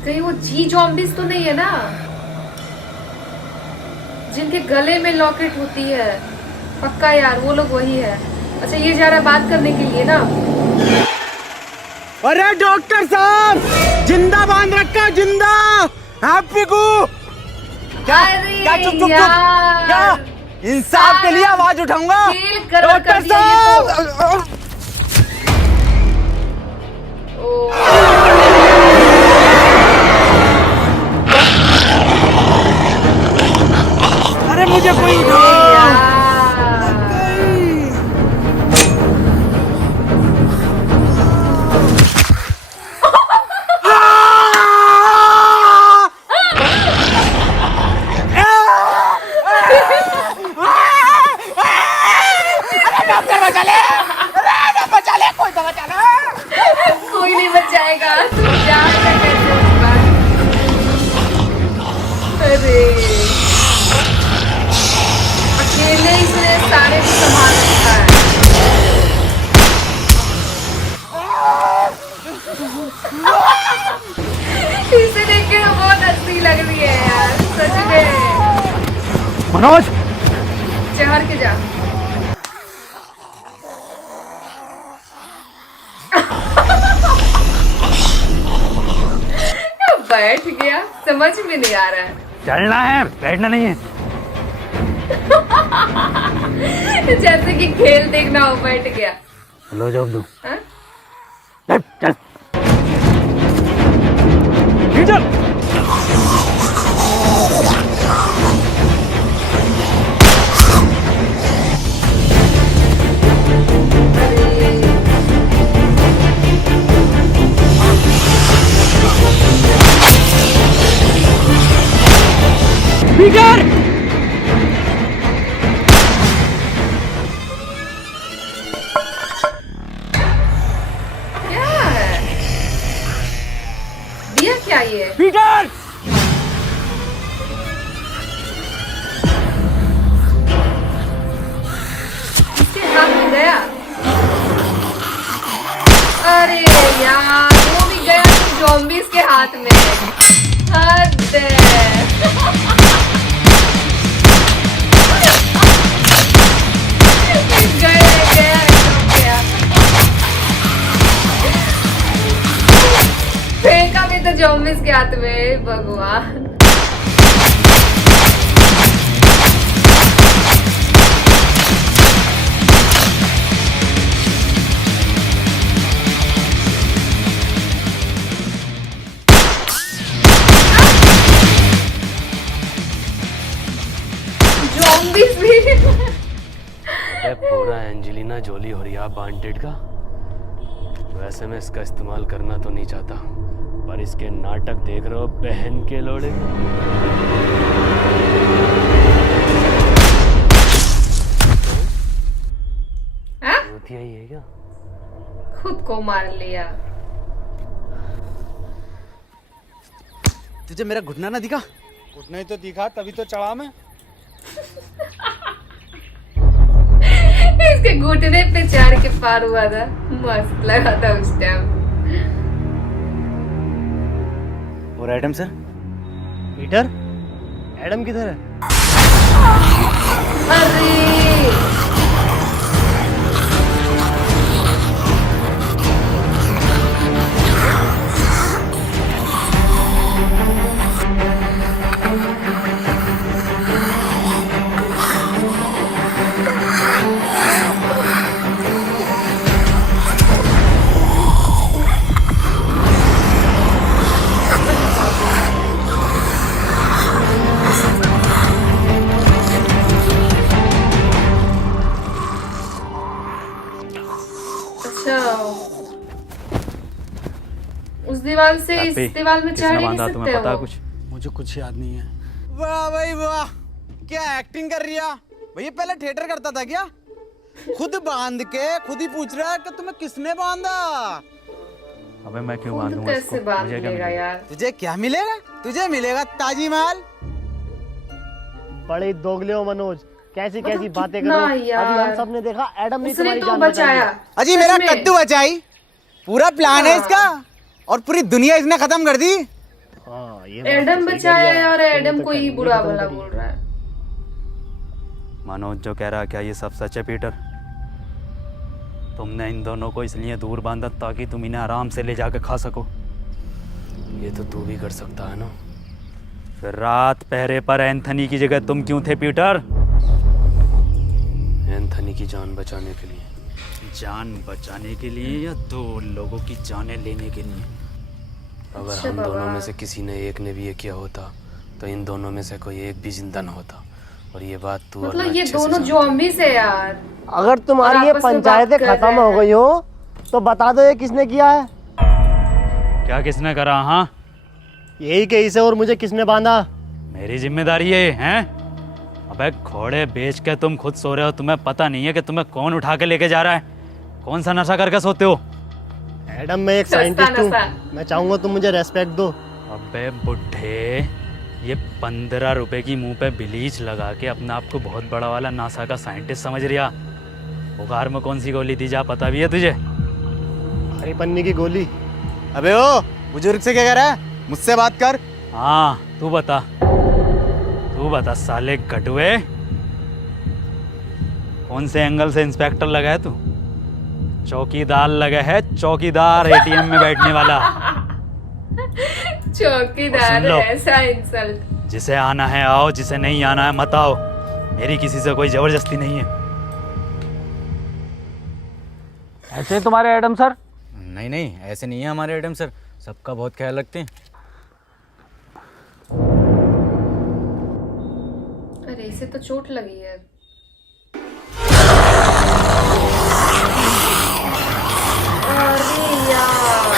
कहीं वो जी जॉम्बिस तो नहीं है ना, जिनके गले में लॉकेट होती है? पक्का यार वो लोग वही है। अच्छा ये जा रहा है बात करने के लिए ना। अरे डॉक्टर साहब, जिंदा बांध रखा, जिंदा हैप्पी को। क्या क्या चुप चुप चुप, क्या इंसाफ के लिए आवाज उठाऊंगा डॉक्टर साहब? अरे मुझे कोई कोई नहीं बचाएगा, तू जा कैसे उस बार। अरे अकेले इसने सारे को संभाल रखा है। इसे देख के बहुत हंसी लग रही है यार, सच में। मनोज, चढ़ के जा। बैठ गया, समझ में नहीं आ रहा है। चलना है, बैठना नहीं है। जैसे कि खेल देखना हो, बैठ गया। लो जॉब दो। हाँ? चल चल। पीटर! क्या है? दिया क्या ये? पीटर! इसके हाथ में गया। अरे यार, वो भी गया तो ज़ॉम्बीज़ के हाथ में। हद है। फेंका भी तो ज़ॉम्बीज़ के हाथ में, भगवान। ज़ॉम्बीज़ भी। अबे पूरा एंजेलिना जोली हो रिया वांटेड का। वैसे मैं इसका इस्तेमाल करना तो नहीं चाहता, पर इसके नाटक देख रहे हो बहन के लोड़े। यही है क्या? खुद को मार लिया। तुझे मेरा घुटना ना दिखा? घुटना ही तो दिखा, तभी तो चढ़ा मैं। इसके घुटने पे चढ़ के पार हुआ था। मस्त लगा था उस टाइम। और एडम सर? पीटर, एडम किधर है? अरे उस दीवार से इस दीवार में चढ़ नहीं सकते हो? कुछ मुझे कुछ याद नहीं है। वाह भाई वाह, क्या एक्टिंग कर रही है भैया। पहले थिएटर करता था क्या? खुद बांध के खुद ही पूछ रहा है कि तुम्हें किसने बांधा। अबे मैं क्यों खुद बांधूंगा कैसे इसको? बांध मुझे क्या लेगा मिलेगा? यार? तुझे क्या मिलेगा? तुझे मिलेगा ताजी माल। बड़े दोगले हो मनोज, कैसी मतलब कैसी बातें कितना करो। अभी यार? हम सब ने देखा एडम ने उसने तुम्हारी तो जान बचाया। अजी सच मेरा में। कद्दू बचाई। पूरा प्लान है इसका, और पूरी दुनिया इसने खत्म कर दी। एडम बचाया और एडम को ही बुरा भला बोल रहा है। मनोज जो कह रहा है, क्या ये सब सच है पीटर? तुमने इन दोनों को इसलिए दूर बांधा ताकि तुम इन्हें आराम से ले जाकर खा सको। ये तो तू भी कर सकता है ना। फिर रात पहरे पर एंथनी की जगह तुम क्यों थे पीटर? एंथनी की जान बचाने के लिए। जान बचाने के लिए या दो लोगों की जानें लेने के लिए? अगर अच्छा हम बाबा। दोनों में से किसी ने एक ने भी ये किया होता तो इन दोनों में से कोई एक भी जिंदा न होता। और ये बात तू और मैं मतलब ये अच्छे से दोनों जानते ज़ॉम्बीज़ है यार। अगर तुम्हारी और ये आपस में पंचायतें बात कर खत्म रहे हो हैं। गई हो तो बता दो ये किसने किया है? क्या किसने करा? हाँ, यही केस है। और मुझे किसने बांधा? मेरी जिम्मेदारी है, हैं? अबे घोड़े बेच के तुम खुद सो रहे हो, तुम्हें पता नहीं है कि तुम्हें कौन उठा के लेके जा रहा है? कौन सा नशा करके सोते हो? एडम, मैं एक सस्ता साइंटिस्ट हूँ। नशा। मैं चाहूंगा तुम मुझे रेस्पेक्ट दो। अबे बुढ़े, ये 15 रुपए की मुंह पे ब्लीच लगा के अपने आप को बहुत बड़ा वाला नासा का साइंटिस्ट समझ रिया। बुखार में कौन सी गोली दी जा पता भी है तुझे? हरी पन्नी की गोली। अबे ओ बुजुर्ग से क्या कह रहा है? मुझसे बात कर। हाँ, तू बता साले गटुए, कौन से एंगल से इंस्पेक्टर लगा है तू? चौकीदार लगा है, चौकीदार एटीएम में बैठने वाला। चौकीदार सुन लो। ऐसा इंसल्ट। जिसे आना है आओ, जिसे नहीं आना है मत आओ। मेरी किसी से कोई जबरदस्ती नहीं है। ऐसे हैं तुम्हारे एडम सर? नहीं नहीं, ऐसे नहीं है हमारे एडम सर। सबका बहुत ख्याल रखते हैं। अरे इसे तो चोट लगी है। अरे यार।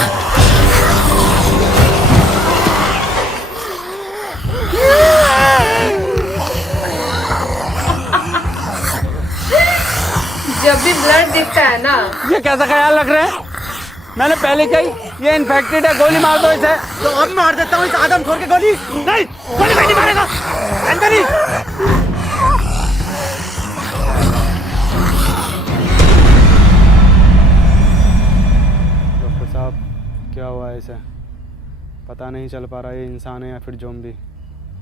ब्लड दिखता है ना। ये कैसा ख्याल रख रहे हैं? मैंने पहले कही ये इन्फेक्टेड है, गोली मार दो इसे। तो अब मार देता हूँ इस आदमखोर के गोली। नहीं, गोली नहीं मारेगा। अंदर ही। डॉक्टर साहब, क्या हुआ है इसे? पता नहीं चल पा रहा ये इंसान है या फिर ज़ॉम्बी,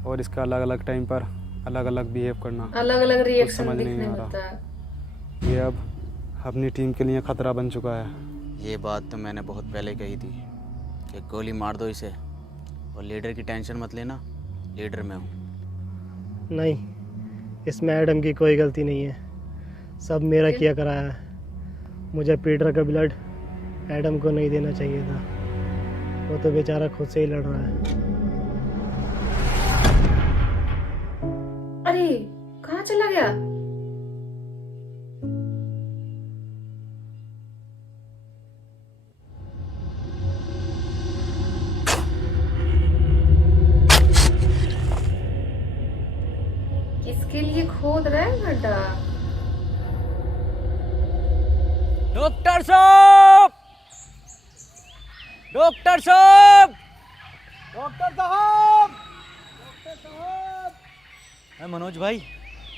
और इसका अलग अलग टाइम पर अलग अलग बिहेव करना, अलग अलग कुछ रिएक्शन समझ नहीं दिखने आ होता रहा। है। ये अब अपनी टीम के लिए खतरा बन चुका है। ये बात तो मैंने बहुत पहले कही थी कि गोली मार दो इसे, और लीडर की टेंशन मत लेना, लीडर मैं हूँ। नहीं, इसमें एडम की कोई गलती नहीं है, सब मेरा किया कराया है। मुझे पीटर का ब्लड एडम को नहीं देना चाहिए था, वो तो बेचारा खुद से ही लड़ रहा है। अरे कहाँ चला गया? किसके लिए खोद रहा है गड्ढा? डॉक्टर साहब, डॉक्टर साहब, डॉक्टर साहब, डॉक्टर साहब। मनोज भाई,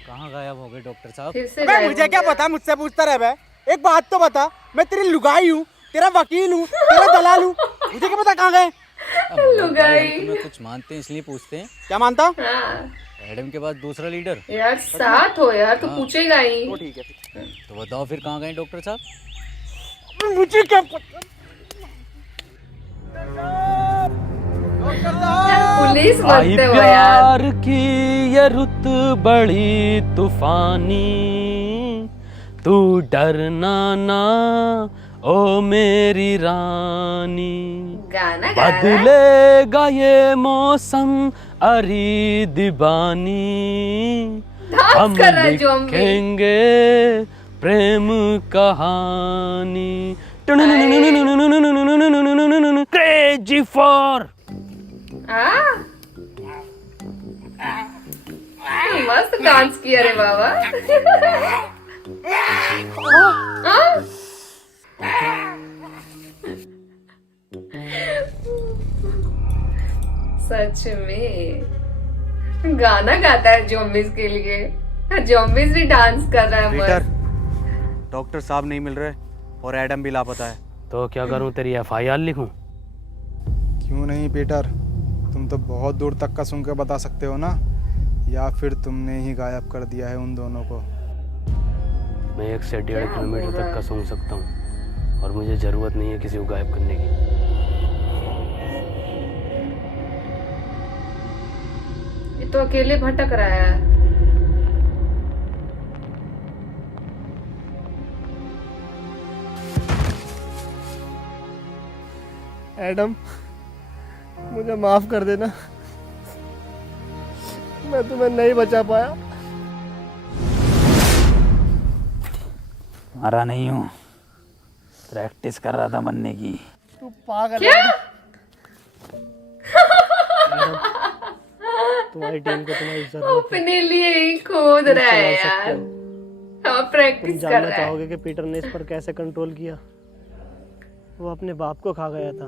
कहाँ गायब हो गए डॉक्टर साहब? फिर से बे, मुझे क्या पता, मुझसे पूछता रहे बे। एक बात तो बता, मैं तेरी लुगाई हूँ, तेरा वकील हूँ, तेरा दलाल हूँ, मुझे क्या पता कहाँ गए? लुगाई। हम तुम्हें कुछ मानते हैं इसलिए पूछते हैं। क्या मानता? हाँ। एडम के बाद दूसरा लीडर। यार साथ हो यार, तो पूछेगा ही। तो ठीक है। तो बताओ फिर कहाँ गए डॉक्टर साहब? मुझे क्या पता? पुलिस आई बनते हो यार। प्यार की ये रुत बड़ी तूफानी, तू डरना ना ओ मेरी रानी। गाना गा रहा है? बदलेगा ये मौसम अरी दीवानी, डांस हम कर रहा है ज़ॉम्बी। लिखेंगे प्रेम कहानी। Crazy for. मस्त डांस किया रे बाबा। सच में गाना गाता है ज़ॉम्बीज के लिए। ज़ॉम्बीज भी डांस कर रहा है पीटर, मस्त। डॉक्टर साहब नहीं मिल रहे और एडम भी लापता है। तो क्या करूं, तेरी FIR लिखूं? क्यों नहीं पीटर, तुम तो बहुत दूर तक का सुन के बता सकते हो ना, या फिर तुमने ही गायब कर दिया है उन दोनों को? मैं 1 से 1.5 किलोमीटर तक का सूंघ सकता हूँ, और मुझे जरूरत नहीं है किसी को गायब करने की। ये तो अकेले भटक रहा है। एडम, मुझे माफ कर देना, मैं तुम्हें नहीं बचा पाया। मरा नहीं हूँ, प्रैक्टिस कर रहा था मरने की। तू पागल क्या? है। तुम्हारी टीम को तुम्हारी जरूरत है। अपने लिए ही खोद रहा है तुम चला यार। सकते हो। हाँ, तुम प्रैक्टिस कर जानना रहा है। चाहोगे कि पीटर ने इस पर कैसे कंट्रोल किया? वो अपने बाप को खा गया था,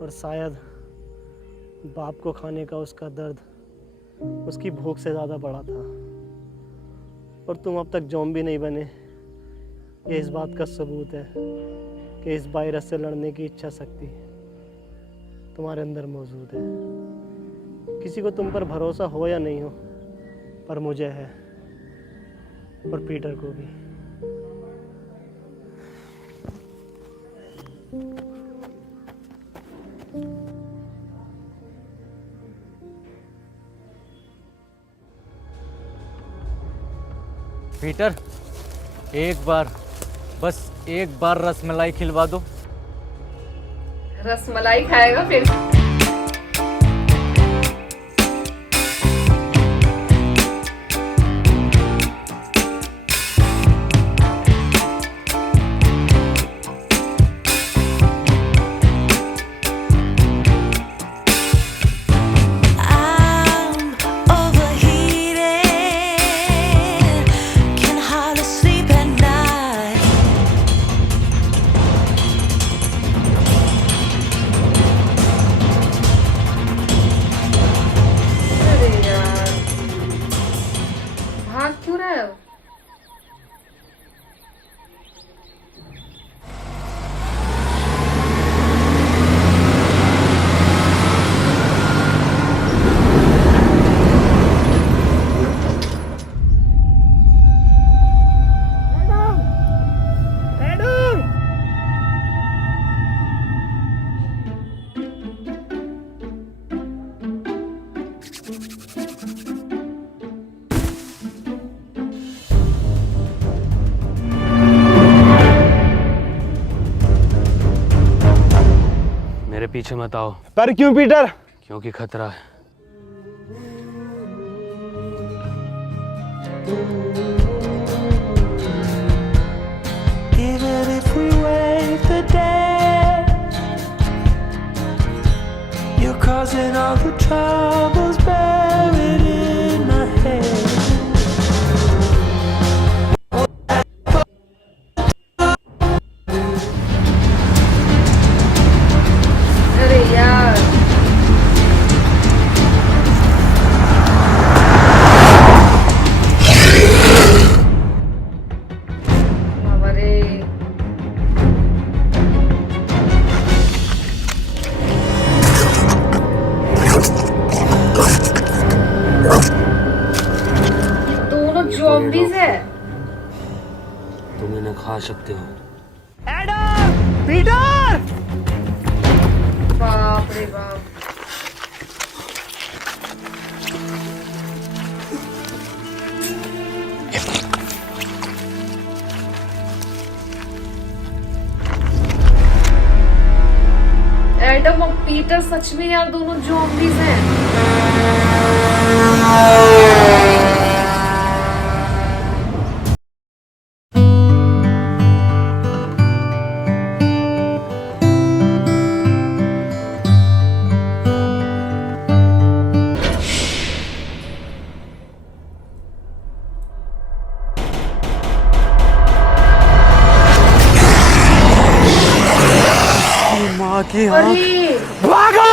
और शायद बाप को खाने का उसका दर्द उसकी भूख से ज़्यादा बड़ा था। और तुम अब तक ज़ॉम्बी नहीं बने, ये इस बात का सबूत है कि इस वायरस से लड़ने की इच्छा शक्ति तुम्हारे अंदर मौजूद है। किसी को तुम पर भरोसा हो या नहीं हो, पर मुझे है, और पीटर को भी। पीटर, एक बार, बस एक बार रसमलाई खिलवा दो। रसमलाई खाएगा फिर? Can hardly sleep at night. यार। मेरे पीछे मत आओ। पर क्यों पीटर? क्योंकि खतरा है। Even if we wave the dead, you're causing all the troubles buried in my head. अरे यार बाबा रे। ये दोनों zombies है। तुम इन्हें खा सकते हो। पीटर! बाप रे बाप। एडम और पीटर सच में यार दोनों zombies हैं। माँ की अरे भागो!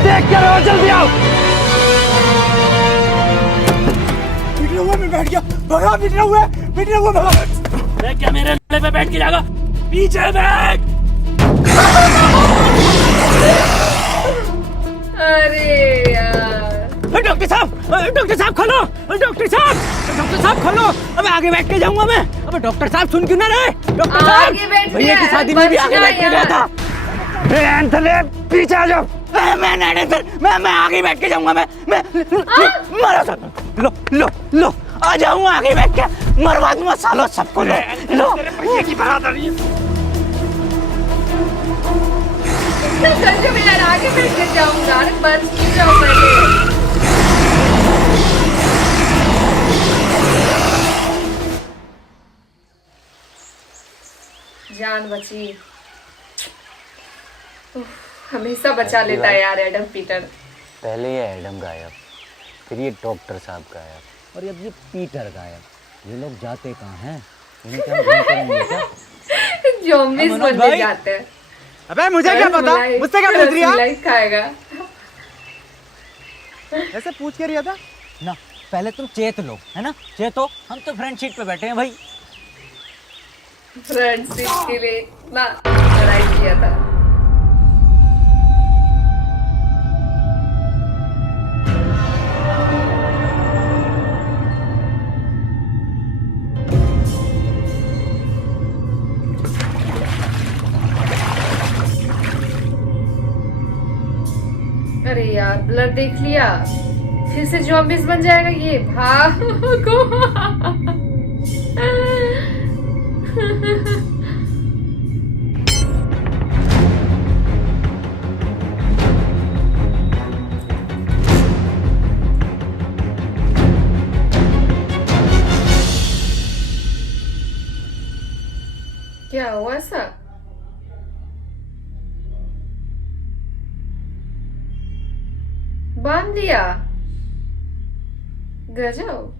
देख क्या रहे हो, जल्दी आओ। पिटने हुए मैं बैठ गया, भगा पिटने हुए भगा। देख क्या मेरे गले पे बैठ के जाएगा? पीछे बैठ। अरे यार डॉक्टर साहब खोलो, डॉक्टर साहब खोलो। अब आगे बैठ के जाऊंगा मैं। अब डॉक्टर साहब सुन क्यों ना रहे? डॉक्टर साहब भैया की शादी में भी आगे बैठ के गया था। एंथनी पीछे आ जाओ। मैं नहीं सर, मैं आगे बैठ के जाऊंगा। मैं मरो सर। लो आ जाऊंगा आगे बैठ के, मरवा दूंगा सालों सबको। लो भैया की बरादरी। संजय यार आगे बैठ के जाऊंगा। अरे बस जाओ पहले। जान बची। हमेशा बचा लेता है यार एडम पीटर। पहले ये एडम गायब, फिर ये डॉक्टर साहब गायब, और अब ये पीटर गायब। ये लोग जाते कहाँ हैं? इन्हें क्या ढूंढ करेंगे क्या? ज़ॉम्बीज़ बनने जाते हैं। अबे मुझे क्या पता? मुझसे क्या पूछ रही है? लाइक खाएगा। ऐसे पूछ के रिया था ना। पहले तुम चेत लो, है ना? चेतो, हम तो फ्रंट सीट पे बैठे हैं भाई। फ्रेंडशिप के लिए इतना लड़ाई किया था। अरे यार ब्लड देख लिया, फिर से ज़ॉम्बीज़ बन जाएगा ये। भागो। क्या हुआ ऐसा? बांध दिया, गजब।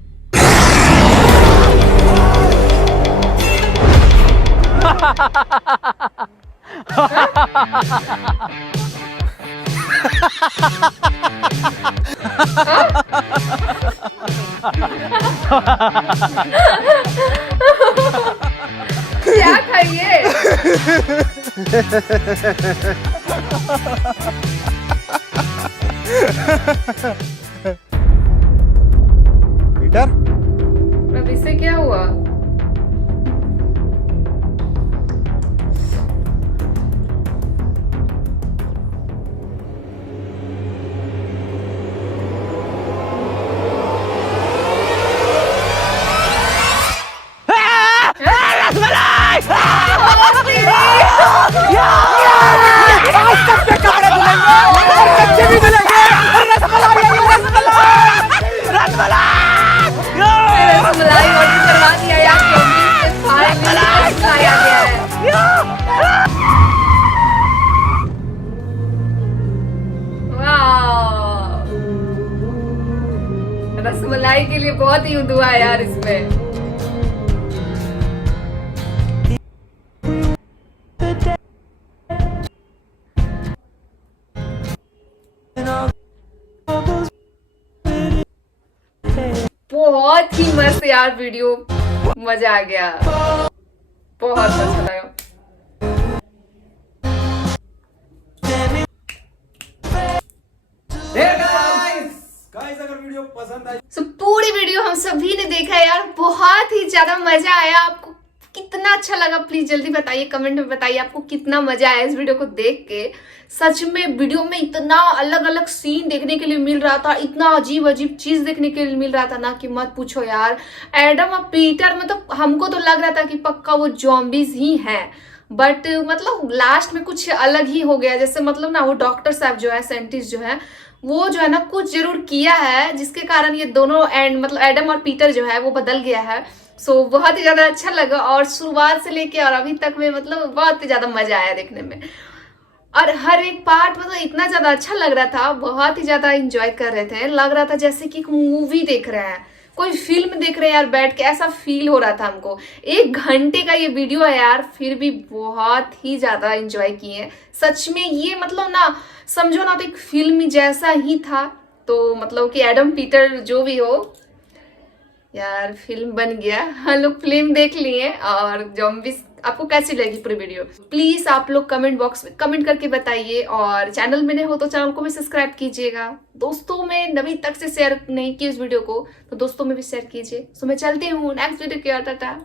क्या खाइए? पीटर, अब इससे क्या हुआ? रसमलाई ऑर्डर करवा दिया यार, खाया गया है। वाह, रसमलाई के लिए बहुत ही दुआ है यार इसमें। बहुत ही मस्त यार वीडियो, मजा आ गया, बहुत अच्छा लगा। अगर वीडियो पसंद आई तो पूरी वीडियो हम सभी ने देखा यार, बहुत ही ज्यादा मजा आया। आपको कितना अच्छा लगा प्लीज जल्दी बताइए, कमेंट में बताइए आपको कितना मजा आया इस वीडियो को देख के। सच में वीडियो में इतना अलग अलग सीन देखने के लिए मिल रहा था, इतना अजीब अजीब चीज देखने के लिए मिल रहा था ना कि मत पूछो यार। एडम और पीटर में तो हमको तो लग रहा था कि पक्का वो जॉम्बीज ही हैं, बट मतलब लास्ट में कुछ अलग ही हो गया। जैसे मतलब ना वो डॉक्टर साहब जो है, साइंटिस्ट जो है, वो जो है ना कुछ जरूर किया है जिसके कारण ये दोनों मतलब एडम और पीटर जो है वो बदल गया है। सो बहुत ही ज्यादा अच्छा लगा, और शुरुआत से लेके और अभी तक में मतलब बहुत ही ज्यादा मजा आया देखने में। और हर एक पार्ट मतलब इतना ज्यादा अच्छा लग रहा था, बहुत ही ज्यादा एंजॉय कर रहे थे। लग रहा था जैसे कि एक मूवी देख रहे हैं, कोई फिल्म देख रहे हैं यार बैठ के, ऐसा फील हो रहा था हमको। 1 घंटे का ये वीडियो है यार, फिर भी बहुत ही ज्यादा एंजॉय किए। सच में ये मतलब ना समझो ना तो एक फिल्म जैसा ही था। तो मतलब कि एडम पीटर जो भी हो यार, फिल्म बन गया, हम लोग फिल्म देख लिए। और जॉम्बीज आपको कैसी लगी पूरी वीडियो, प्लीज आप लोग कमेंट बॉक्स में कमेंट करके बताइए। और चैनल में नए हो तो चैनल को भी सब्सक्राइब कीजिएगा। दोस्तों में अभी तक से शेयर नहीं की इस वीडियो को, तो दोस्तों में भी शेयर कीजिए। सो मैं चलती हूँ नेक्स्ट वीडियो के, टाटा।